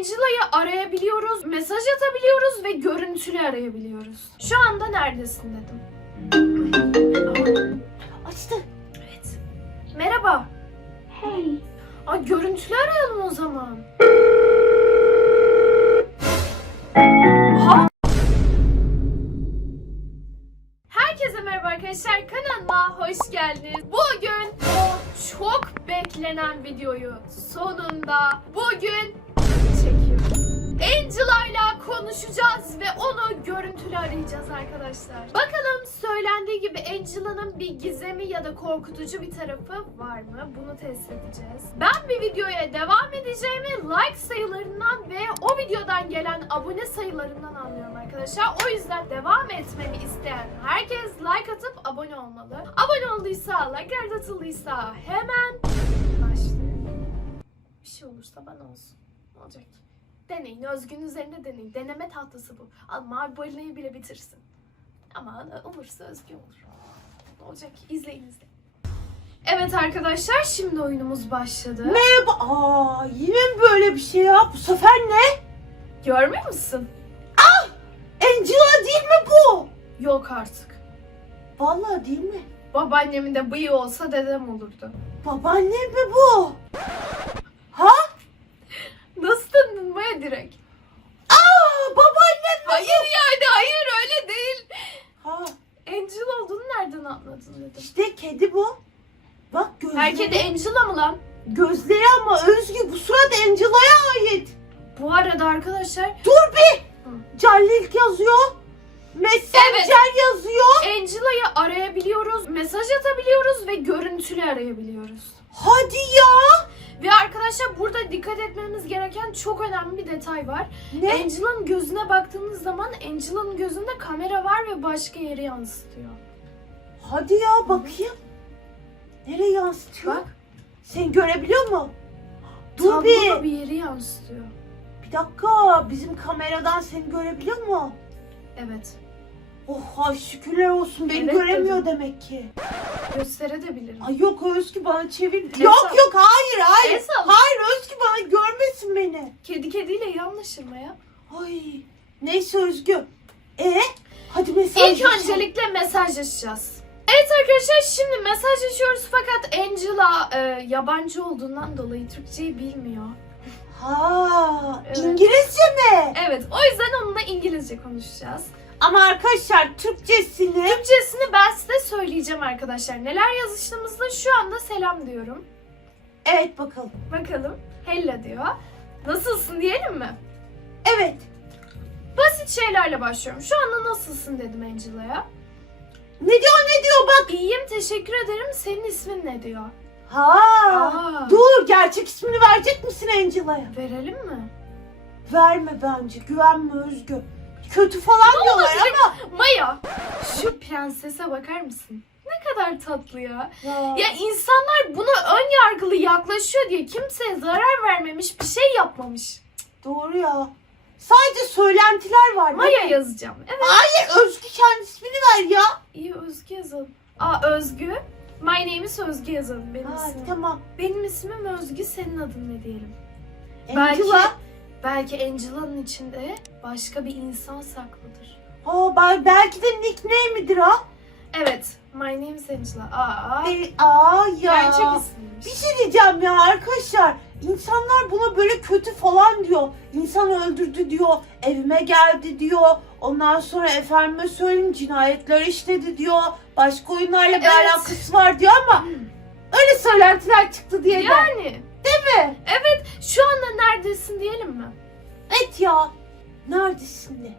Angela'yı arayabiliyoruz, mesaj atabiliyoruz ve görüntülü arayabiliyoruz. Şu anda neredesin dedim. Açtı. Evet. Merhaba. Hey. Ay görüntülü arayalım o zaman. Aha. Herkese merhaba arkadaşlar. Kanalıma hoş geldiniz. Bugün o çok beklenen videoyu sonunda bugün. Angela'yla konuşacağız ve onu görüntülü arayacağız arkadaşlar. Bakalım söylendiği gibi Angela'nın bir gizemi ya da korkutucu bir tarafı var mı? Bunu test edeceğiz. Ben bir videoya devam edeceğimi like sayılarından ve o videodan gelen abone sayılarından anlıyorum arkadaşlar. O yüzden devam etmemi isteyen herkes like atıp abone olmalı. Abone olduysa, da atıldıysa hemen başlayalım. Bir şey olursa bana olsun. Olacak? Deneyin. Özgün üzerinde deneyin. Deneme tahtası bu. Al mavi balinayı bile bitirsin. Ama olursa özgün olur. Olacak? İzleyin izleyin. Evet arkadaşlar şimdi oyunumuz başladı. Merhaba. Aa, yine mi böyle bir şey ya? Bu sefer ne? Görmüyor musun? Angela değil mi bu? Yok artık. Vallahi değil mi? Babaannemin de bıyığı olsa dedem olurdu. Babaannem mi bu? Ha? Nasıl Maya direkt? Aa, babaannem mi? Hayır yani hayır öyle değil. Ha, Angel olduğunu nereden anladın dedim. işte kedi bu. Bak gözleri. Her kedi Angela mı lan? Gözleri ama Özgü bu surat Angela'ya ait. Bu arada arkadaşlar Dur bir. Hı. Callik yazıyor. Messenger yazıyor. Angela'yı arayabiliyoruz, mesaj atabiliyoruz ve görüntülü arayabiliyoruz. Hadi ya. Arkadaşlar burada dikkat etmemiz gereken çok önemli bir detay var. Ne? Angela'nın gözüne baktığınız zaman Angela'nın gözünde kamera var ve başka yere yansıtıyor. Hadi ya bakayım. Nereye yansıtıyor? Bak, Sen görebiliyor musun? Dur tabloda bir. bir yeri yansıtıyor. Bir dakika. Bizim kameradan seni görebiliyor mu? Evet, Oh ay şükürler olsun beni Evet göremiyor dedim. demek ki. Gösterebilirim. Ay yok Özgü bana çevir. Yok yok hayır hayır. El sal. Hayır Özgü bana görmesin beni. Kedi kediyle iyi anlaşır ya. Ay neyse Özgü. E hadi mesaj. İlk öncelikle mesajlaşacağız. Evet arkadaşlar şimdi mesajlaşıyoruz fakat Angela e, yabancı olduğundan dolayı Türkçeyi bilmiyor. Ha Evet. İngilizce mi? Evet o yüzden onunla İngilizce konuşacağız. Ama arkadaşlar Türkçesini Türkçesini ben size söyleyeceğim arkadaşlar. Neler yazıştığımızda şu anda selam diyorum. evet bakalım. Bakalım. Hello diyor. Nasılsın diyelim mi? Evet. Basit şeylerle başlıyorum. Şu anda nasılsın dedim Angela'ya. Ne diyor ne diyor bak. İyiyim teşekkür ederim. Senin ismin ne diyor? Ha. Aa, Dur gerçek ismini verecek misin Angela'ya? Verelim mi? Verme bence güvenme Özgü. Kötü falan diyorlar ama. Maya. Şu prensese bakar mısın? Ne kadar tatlı ya. Ya. Ya insanlar buna ön yargılı yaklaşıyor diye kimseye zarar vermemiş bir şey yapmamış. Doğru ya. Sadece söylentiler var. Maya değil mi? yazacağım. Evet. Hayır Özgü kendi ismini ver ya. İyi Özgü yazalım. Aa Özgü. My name is Özgü yazalım benim Ha, ismim. tamam. Benim ismim Özgü, senin adın ne diyelim? Angela. Belki belki Angela'nın içinde başka bir insan saklıdır. Aa, ben- belki de nickname'idir ha. Evet, my name is Angela. Aa, E, aa ya. gerçek ismiymiş. Bir şey diyeceğim ya arkadaşlar. İnsanlar buna böyle kötü falan diyor. İnsan öldürdü diyor. Evime geldi diyor. Ondan sonra efendime söyleyeyim cinayetler işledi diyor. Başka oyunlarla bir Evet. alakası var diyor ama öyle söylentiler çıktı diye de. Yani Değil mi? şu anda neredesin diyelim mi? Evet ya. Neredesin de?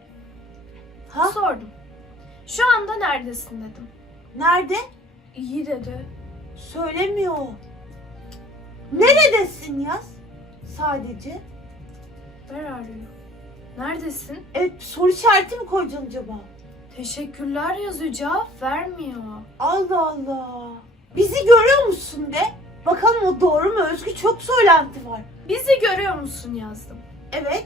Ha? Sordum. Şu anda neredesin dedim. Nerede? İyi dedi. Söylemiyor. Neredesin yaz? Sadece. Are you? Neredesin? Evet soru işareti mi koyacaksın acaba? Teşekkürler yazıyor cevap vermiyor. Allah Allah. Bizi görüyor musun de? Bakalım o doğru mu? Özgü çok söylenti var. Bizi görüyor musun yazdım. Evet.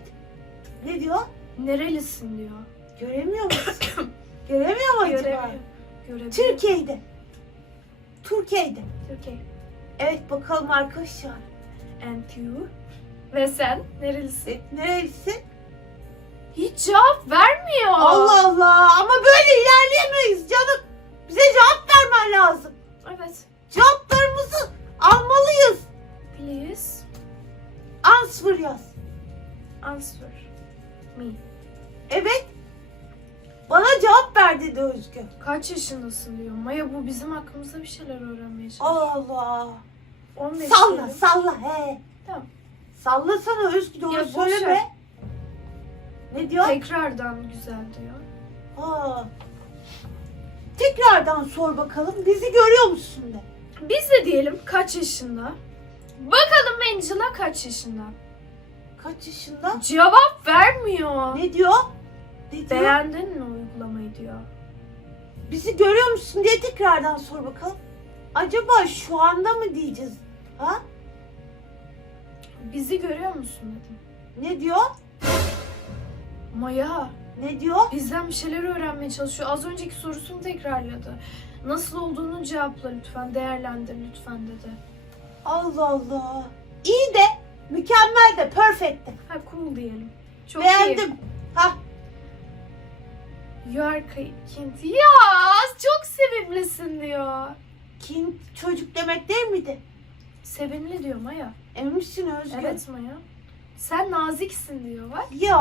Ne diyor? Nerelisin diyor. Göremiyor musun? Göremiyor mu acaba? Göremiyor. Türkiye'de. Türkiye'de. Türkiye. Evet bakalım arkadaşlar. And you? Ve sen nerelisin? E, nerelisin? Hiç cevap vermiyor. Allah Allah ama böyle ilerleyemeyiz canım. Bize cevap vermen lazım. Evet. Cevaplarımızı Answer yaz. answer me. Evet. Bana cevap ver dedi Özgü. Kaç yaşındasın diyor. Maya bu bizim hakkımızda bir şeyler öğrenmeye çalışıyor. Allah Allah. 15 Salla diyelim. salla he. Tamam. Sallasana Özgü doğru Ya söyleme. ver. Ne diyor? Tekrardan güzel diyor. Ha. Tekrardan sor bakalım. Bizi görüyor musun de. Biz de diyelim kaç yaşında? Bakalım Angela kaç yaşında? Kaç yaşında? Cevap vermiyor. Ne diyor? Ne diyor? Beğendin mi uygulamayı diyor. Bizi görüyor musun diye tekrardan sor bakalım. Acaba şu anda mı diyeceğiz? Ha? Bizi görüyor musun dedim. Ne diyor? Maya Ne diyor? bizden bir şeyler öğrenmeye çalışıyor. Az önceki sorusunu tekrarladı. Nasıl olduğunu cevapla lütfen, değerlendir lütfen dedi. Allah Allah. İyi de, mükemmel de, perfect de. Ha cool diyelim. Çok iyi. Beğendim. Ha, You are kind. Ya çok sevimlisin diyor. kin çocuk demek değil miydi? Sevimli diyor Maya. Eminsin Özgür. Evet Maya. Sen naziksin diyor bak. Ya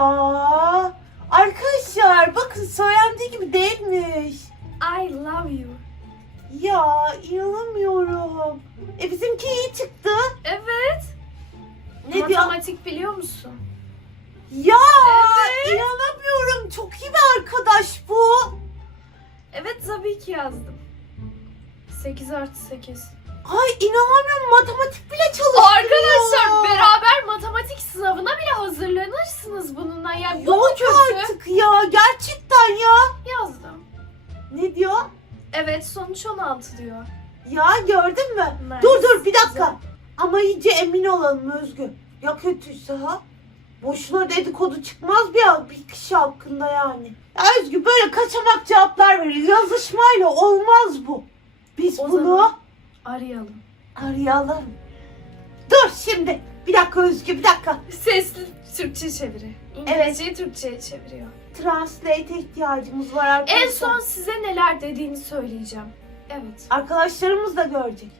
arkadaşlar bakın söylendiği gibi değilmiş. I love you. Ya inanamıyorum. E bizimki iyi çıktı. Evet. Ne diyor? Matematik biliyor musun? Ya Evet. inanamıyorum. Çok iyi bir arkadaş bu. Evet tabii ki yazdım. 8 artı 8. Ay inanamıyorum matematik bile çalışıyor. Arkadaşlar beraber matematik sınavına bile hazırlanırsınız bununla. Yani bu mu Yok kötü? artık ya gerçekten ya. Yazdım. Ne diyor? Evet sonuç 16 diyor. Ya gördün mü? Dur dur bir dakika. Ama iyice emin olalım Özgür. Ya kötüyse ha? Boşuna dedikodu çıkmaz bir, bir kişi hakkında yani. Ya Özgür böyle kaçamak cevaplar veriyor. Yazışmayla olmaz bu. Biz O bunu Arayalım. arayalım. Dur şimdi. Bir dakika Özgür bir dakika. Sesli Türkçe çeviri. İngilizceyi Türkçe'ye çeviriyor. Translate ihtiyacımız var arkadaşlar. En son size neler dediğini söyleyeceğim. Evet. Arkadaşlarımız da görecek.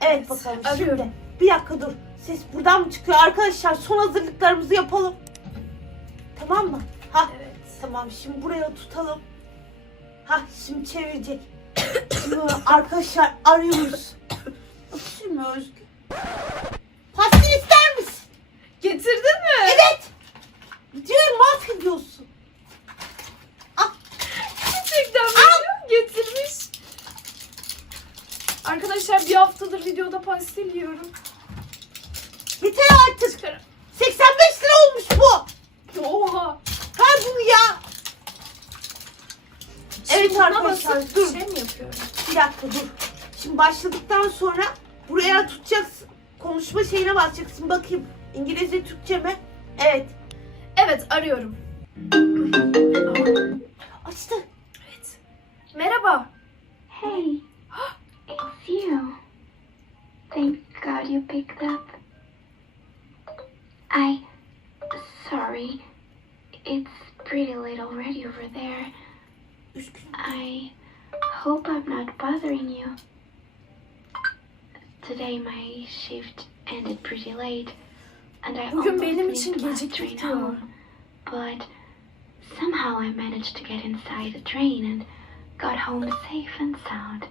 Evet, Evet, bakalım arıyorum. şimdi. Bir dakika dur. Ses buradan mı çıkıyor? Arkadaşlar son hazırlıklarımızı yapalım. Tamam mı? Ha Evet. tamam şimdi buraya tutalım. Ha şimdi çevirecek. Şimdi arkadaşlar arıyoruz. Öksürme Özgür. Pastil ister misin? Getirdin mi? Evet. Diyorum mahvediyorsun. Gerçekten mi? Getirmiş. Arkadaşlar bir haftadır videoda pastil yiyorum. Yeter artık. Çıkarım. 85 lira olmuş bu. Oha. Ver bunu ya. Evet Basıp dur. Şey mi yapıyorum? Bir dakika dur. Şimdi başladıktan sonra buraya tutacaksın. Konuşma şeyine basacaksın. Bakayım İngilizce Türkçe mi? Evet. Evet arıyorum. Açtı. Evet. Merhaba. Hey, it's you. Thank God you picked up. I. Sorry. It's pretty late already over there. I hope I'm not bothering you. Today my shift ended pretty late, and I Bugün almost benim missed için geciktik train diyor. home. But somehow I managed to get inside the train and got home safe and sound.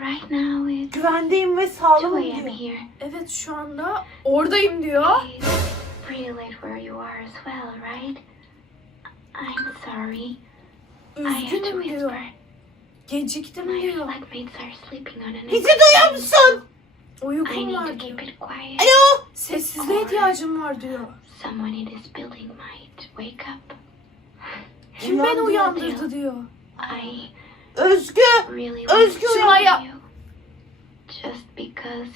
Right now it's Güvendeyim ve 2 sağlamım a.m. diyor. here. Evet şu anda oradayım diyor. It's pretty late where you are as well, right? I'm sorry. Üzgünüm diyor. Geciktim diyor. Bizi duyuyor musun? Uykum var diyor. Alo. Sessizliğe ihtiyacım var diyor. Someone in this building might wake up. Kim beni Uyandı uyandırdı diyor. Özgü. tell you. Just because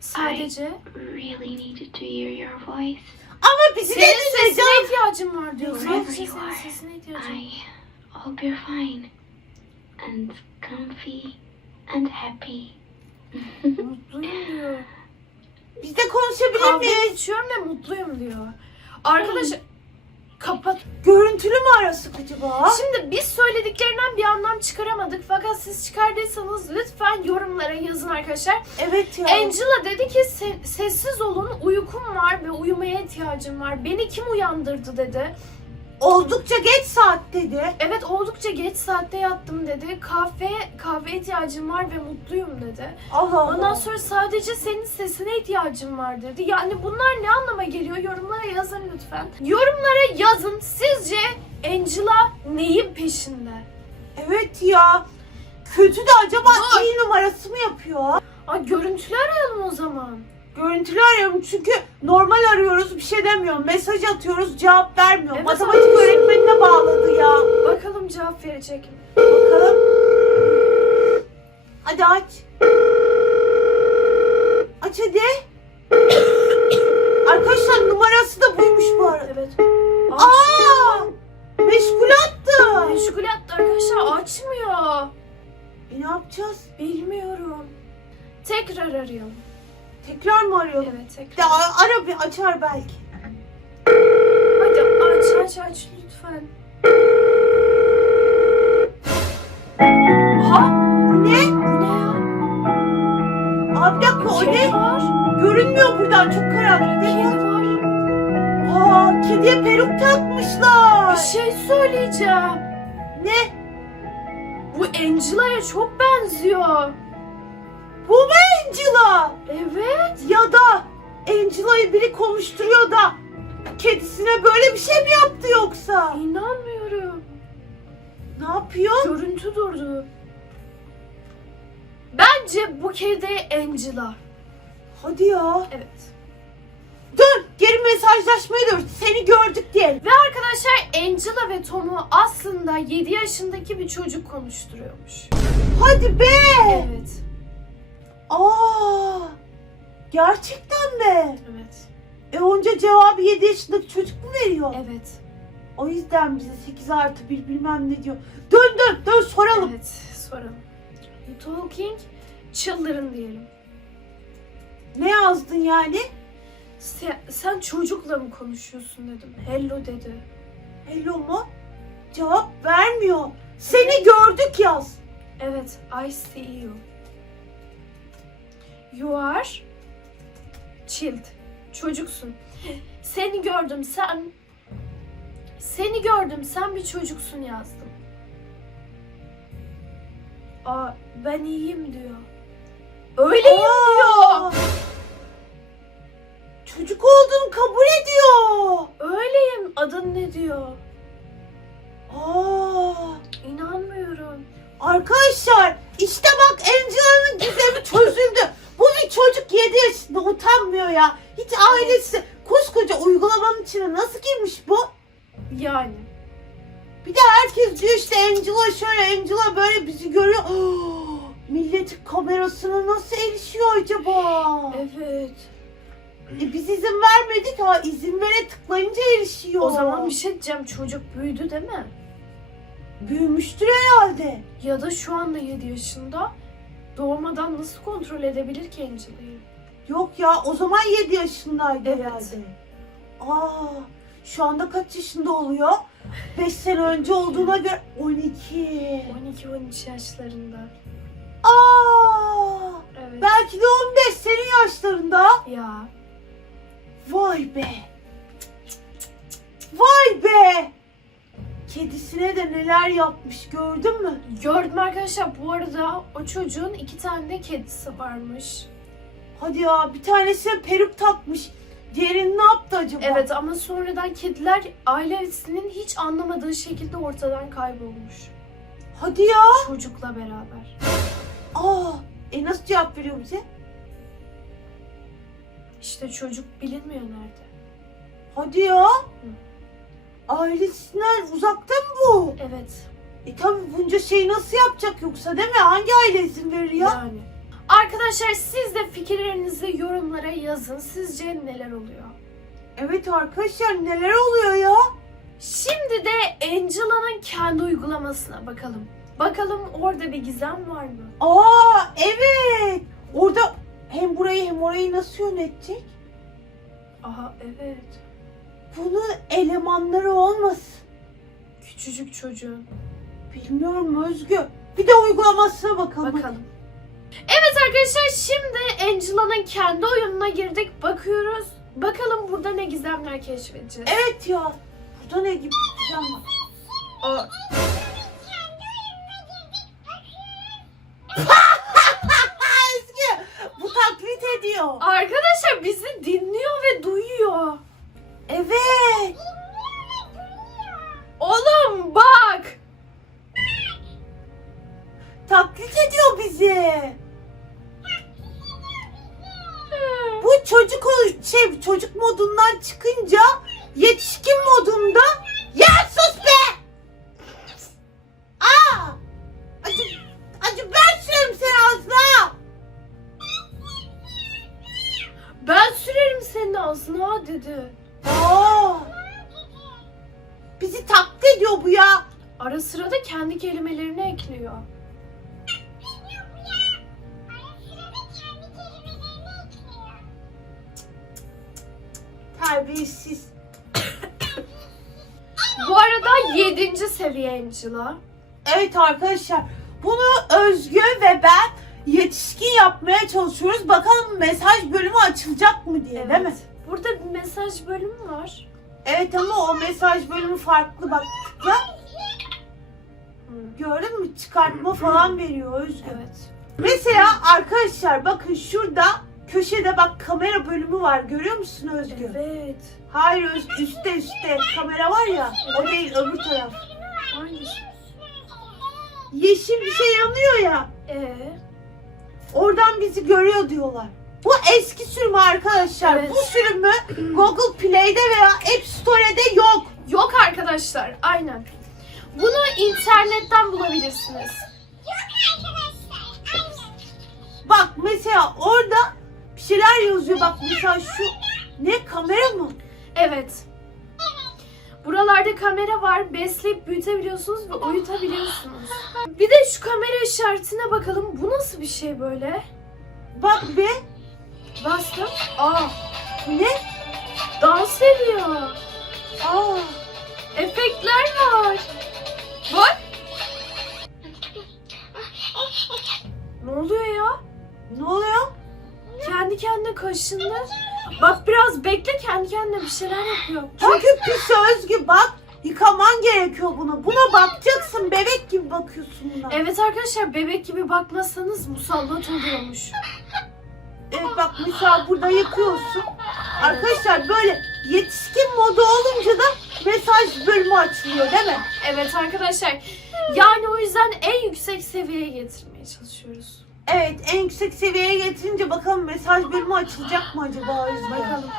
Sadece really needed to hear your voice. Ama bizi de sesine ihtiyacım var diyor. Sadece senin sesine ihtiyacım var. Hope you're fine and comfy and happy. Mutluyum diyor. Biz de konuşabilir Kahve miyiz? içiyorum ve mutluyum diyor. Arkadaşlar kapat. Görüntülü mü arasak acaba? Şimdi biz söylediklerinden bir anlam çıkaramadık fakat siz çıkardıysanız lütfen yorumlara yazın arkadaşlar. Evet ya. Angela dedi ki "Se- sessiz olun uykum var ve uyumaya ihtiyacım var. Beni kim uyandırdı dedi. Oldukça geç saat dedi. Evet oldukça geç saatte yattım dedi. Kahve kahve ihtiyacım var ve mutluyum dedi. Allah Allah. Ondan sonra sadece senin sesine ihtiyacım var dedi. Yani bunlar ne anlama geliyor? Yorumlara yazın lütfen. Yorumlara yazın. Sizce Angela neyin peşinde? Evet ya. Kötü de acaba Dur. iyi numarası mı yapıyor? Aa, görüntülü arayalım o zaman. Görüntülü arıyorum çünkü normal arıyoruz bir şey demiyor. Mesaj atıyoruz cevap vermiyor. Evet, Matematik ama- öğretmenine bağladı ya. Bakalım cevap verecek mi? Bakalım. Hadi aç. Aç hadi. Arkadaşlar numarası da buymuş bu arada. Evet. Aa! Meşgul attı. Meşgul attı arkadaşlar açmıyor. E ne yapacağız? Bilmiyorum. Tekrar arayalım. Arayalım? Evet tekrar. a- ara bir açar belki. Hadi aç aç aç lütfen. Aha Bu ne? bu ne ya? Aa bir dakika o ne? var. Görünmüyor buradan çok karanlık. Ne? var. Aa kediye peruk takmışlar. Bir şey söyleyeceğim. Ne? Bu Angela'ya çok benziyor. Bu mu Angela? Evet. Ya da Angela'yı biri konuşturuyor da kedisine böyle bir şey mi yaptı yoksa? İnanmıyorum. Ne yapıyor? Görüntü durdu. Bence bu kedi Angela. Hadi ya. Evet. Dön geri mesajlaşmaya dön. Seni gördük diyelim. Ve arkadaşlar Angela ve Tom'u aslında 7 yaşındaki bir çocuk konuşturuyormuş. Hadi be. Evet. Aa. Gerçekten de. Evet. E onca cevabı 7 yaşındaki çocuk mu veriyor? Evet. O yüzden bize 8 artı 1 bilmem ne diyor. Dön dön dön soralım. Evet. Soralım. Talking children diyelim. Ne yazdın yani? Sen, sen çocukla mı konuşuyorsun dedim. Hello dedi. Hello mu? Cevap vermiyor. Seni gördük yaz. Evet, I see you. You are child. Çocuksun. Seni gördüm sen seni gördüm sen bir çocuksun yazdım. Aa ben iyiyim diyor. Öyleyim diyor. Aa! Çocuk olduğunu kabul ediyor. Öyleyim. Adın ne diyor? Aa! İnanmıyorum. Arkadaşlar işte bak Angela'nın gizemi çözüldü. Bir çocuk 7 yaşında utanmıyor ya. Hiç ailesi koskoca uygulamanın içine nasıl girmiş bu? Yani. Bir de herkes diyor işte Angela şöyle Angela böyle bizi görüyor. Milletin kamerasına nasıl erişiyor acaba? Evet. E biz izin vermedik ha izin vere tıklayınca erişiyor. O zaman bir şey diyeceğim. Çocuk büyüdü değil mi? Büyümüştür herhalde. Ya da şu anda 7 yaşında doğmadan nasıl kontrol edebilir ki Angela'yı? Yok ya o zaman 7 yaşındaydı Evet. herhalde. Aa şu anda kaç yaşında oluyor? 5 sene önce olduğuna göre 12. 12-13 yaşlarında. Aa Evet. belki de 15 senin yaşlarında. Ya. Vay be. Vay be. Kedisine de neler yapmış gördün mü? Gördüm arkadaşlar bu arada o çocuğun iki tane de kedisi varmış. Hadi ya bir tanesine peruk takmış. Diğerini ne yaptı acaba? Evet ama sonradan kediler ailesinin hiç anlamadığı şekilde ortadan kaybolmuş. Hadi ya. Çocukla beraber. Aa, e nasıl cevap veriyor bize? İşte çocuk bilinmiyor nerede. Hadi ya. Ailesinden uzakta mı bu? Evet. E tabi bunca şeyi nasıl yapacak yoksa değil mi? Hangi aile izin verir ya? Yani. Arkadaşlar siz de fikirlerinizi yorumlara yazın. Sizce neler oluyor? Evet arkadaşlar neler oluyor ya? Şimdi de Angela'nın kendi uygulamasına bakalım. Bakalım orada bir gizem var mı? Aa evet. Orada hem burayı hem orayı nasıl yönetecek? Aha evet. Bunun elemanları olmasın. Küçücük çocuğun. Bilmiyorum Özgü. Bir de uygulamasına bakalım. Bakalım. Evet arkadaşlar şimdi Angela'nın kendi oyununa girdik. Bakıyoruz. Bakalım burada ne gizemler keşfedeceğiz. Evet ya. Burada ne gibi güzel var. Aa, Özgü bu taklit ediyor. Arkadaşlar bizi dinliyor ve duyuyor. Evet. Oğlum bak. Taklit ediyor bizi. Bu çocuk şey çocuk modundan çıkınca yetişkin modunda ya sus be! Aa! Acı, acı ben sürerim seni ağzına. Ben sürerim senin ağzına dedi. Ara sıra da kendi kelimelerini ekliyor. Terbiyesiz. Bu arada 7. seviye Angela. Evet arkadaşlar bunu Özgü ve ben yetişkin yapmaya çalışıyoruz. Bakalım mesaj bölümü açılacak mı diye değil mi? Burada bir mesaj bölümü var. Evet ama o mesaj bölümü farklı bak. tıkla. Gördün mü? Çıkartma falan veriyor Özgü. Evet. Mesela arkadaşlar bakın şurada köşede bak kamera bölümü var. Görüyor musun Özgü? Evet. Hayır Özgü üstte üstte kamera var ya. O değil öbür taraf. Hangisi? Yeşil bir şey yanıyor ya. Ee, Oradan bizi görüyor diyorlar. Bu eski sürümü arkadaşlar. Evet. Bu sürümü Google Play'de veya App Store'de yok. yok arkadaşlar. Aynen. Bunu internetten bulabilirsiniz. Bak mesela orada bir şeyler yazıyor. Bak mesela şu ne kamera mı? Evet. Buralarda kamera var. Besleyip büyütebiliyorsunuz ve uyutabiliyorsunuz. Bir de şu kamera işaretine bakalım. Bu nasıl bir şey böyle? Bak be Bastım. Aa, ne? dans ediyor. Aa, Efektler var. Bak. Ne oluyor ya? ne oluyor? Kendi kendine kaşındı. Bak biraz bekle kendi kendine bir şeyler yapıyor. Çünkü pis Özgü bak yıkaman gerekiyor bunu. Buna bakacaksın bebek gibi bakıyorsun buna. Evet arkadaşlar bebek gibi bakmazsanız musallat oluyormuş. Evet bak mesela burada yıkıyorsun. Arkadaşlar böyle yetişkin modu olunca da mesaj bölümü açılıyor değil mi? Evet arkadaşlar. Yani o yüzden en yüksek seviyeye getirmeye çalışıyoruz. Evet en yüksek seviyeye getirince bakalım mesaj bölümü açılacak mı acaba? Bakalım.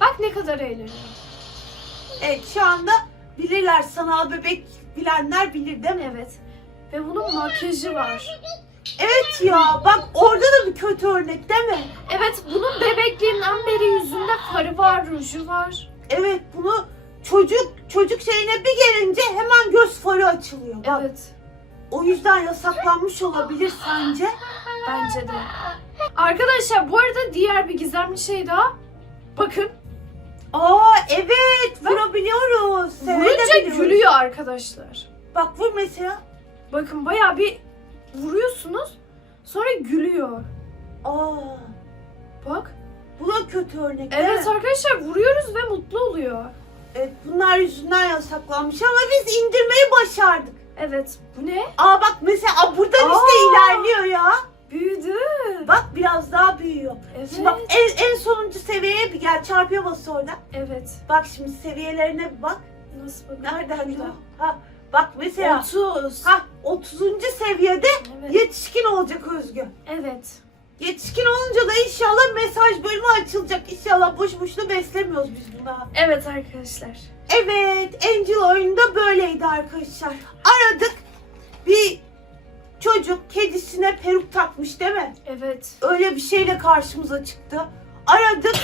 Bak ne kadar eğleniyor. Evet şu anda bilirler sanal bebek bilenler bilir değil mi? Evet. Ve bunun makyajı var. Evet ya bak orada da bir kötü örnek değil mi? Evet bunun bebekliğinden beri yüzünde farı var, ruju var. Evet bunu çocuk çocuk şeyine bir gelince hemen göz farı açılıyor. Bak Evet. o yüzden yasaklanmış olabilir sence? Bence de. Arkadaşlar bu arada diğer bir gizemli şey daha. Bakın. Aa evet vurabiliyoruz. Vurunca Sevebiliyoruz. gülüyor arkadaşlar. Bak vur mesela. Bakın bayağı bir vuruyorsunuz. Sonra gülüyor. Aa Bak. bu da kötü örnek Evet arkadaşlar vuruyoruz ve mutlu oluyor. Evet bunlar yüzünden yasaklanmış ama biz indirmeyi başardık. Evet. Bu ne? Aa bak mesela buradan Aa. işte ilerliyor ya. Büyüdü. Bak biraz daha büyüyor. Evet. Şimdi bak en, en sonuncu seviyeye bir gel çarpıya bas orada. Evet. Bak şimdi seviyelerine bir bak. Nasıl bakın? Nereden? Ha bak mesela 30. ha 30. seviyede Evet. yetişkin olacak Özgü. Evet. Yetişkin olunca da inşallah mesaj bölümü açılacak. İnşallah boş boşuna beslemiyoruz biz buna. Evet arkadaşlar. Evet, Angel oyunda böyleydi arkadaşlar. Aradık. Bir çocuk kedisine peruk takmış değil mi? Evet. Öyle bir şeyle karşımıza çıktı. Aradık.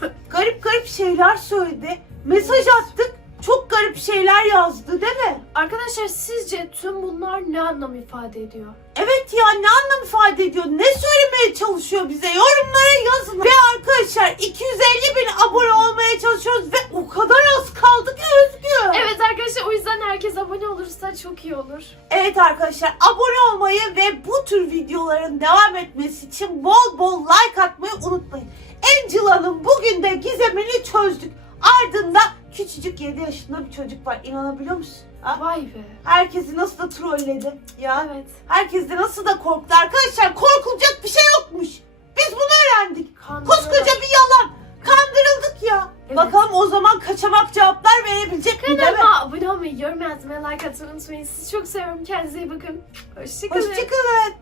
garip garip şeyler söyledi. Mesaj attık. Çok garip şeyler yazdı değil mi? Arkadaşlar sizce tüm bunlar ne anlam ifade ediyor? Evet ya ne anlam ifade ediyor? Ne söylemeye çalışıyor bize? Yorumlara yazın. Ve arkadaşlar 250 bin abone olmaya çalışıyoruz ve o kadar az kaldı ki Özgü. Evet arkadaşlar o yüzden herkes abone olursa çok iyi olur. Evet arkadaşlar abone olmayı ve bu tür videoların devam etmesi için bol bol like atmayı unutmayın. Angela'nın bugün de. Ardında küçücük 7 yaşında bir çocuk var. İnanabiliyor musun? Ha? Vay be. Herkesi nasıl da trolledi. Ya Evet. herkes de nasıl da korktu. Arkadaşlar korkulacak bir şey yokmuş. Biz bunu öğrendik. Kandırıyorlar. Koskoca bir yalan. Kandırıldık ya. Evet. Bakalım o zaman kaçamak cevaplar verebilecek mi? Kanalıma abone olmayı, yorum yazmayı, like atmayı unutmayın. Sizi çok seviyorum. Kendinize iyi bakın. Hoşçakalın. Hoşçakalın.